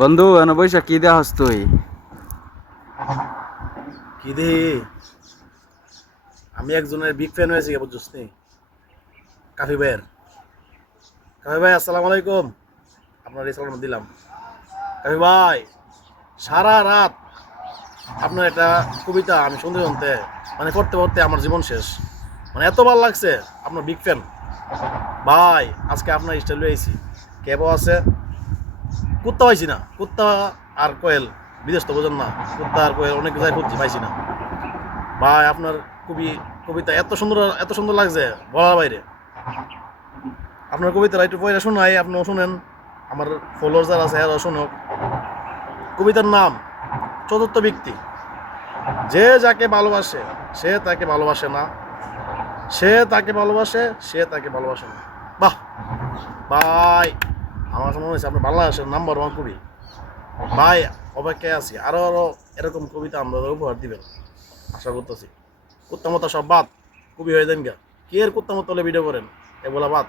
বন্ধু এনে বৈশা কি দেখাস তুই? কি দে আমি একজনের বিগ ফ্যান হয়েছি বুঝছিস নি? কাফি ভাইয়ের। কাফি ভাই আসসালামু আলাইকুম। আপনার এই সালাম দিলাম। কাফি ভাই, সারা রাত আপনার একটা কবিতা আমি শুনতে শুনতে মানে পড়তে পড়তে আমার জীবন শেষ। মানে এত ভালো লাগছে, আপনার বিগ ফ্যান ভাই। আজকে আপনার স্টাইল হয়েছি, ক্যাবও আছে, কুত্তা পাইছি না। কুত্তা আর কোয়েল বিদেশ তো বোঝেন না, কুত্তা আর কোয়েল অনেক জায়গায় খুঁজছি, পাইছি না ভাই। আপনার খুবই কবিতা এত সুন্দর লাগছে বলার বাইরে। আপনার কবিতাটা একটু পয়লা শোনাই, আপনিও শুনেন, আমার ফলোয়ার যারা আছে এরাও শুনুক। কবিতার নাম চতুর্থ ব্যক্তি। যে যাকে ভালোবাসে সে তাকে ভালোবাসে না, সে তাকে ভালোবাসে সে তাকে ভালোবাসে না। বাহ ভাই, আমার কাছে মনে হয়েছে আপনি বাংলাদেশের নাম্বার ওয়ান কবি ভাই। অপেক্ষায় আছি আরো এরকম কবিতা আমরা উপহার দিবেন আশা করতেছি। কুত্তামতা সব বাদ, কবি হয়ে দেন গা। কি এর কুত্তামত হলে ভিডিও করেন, এগুলা বাদ।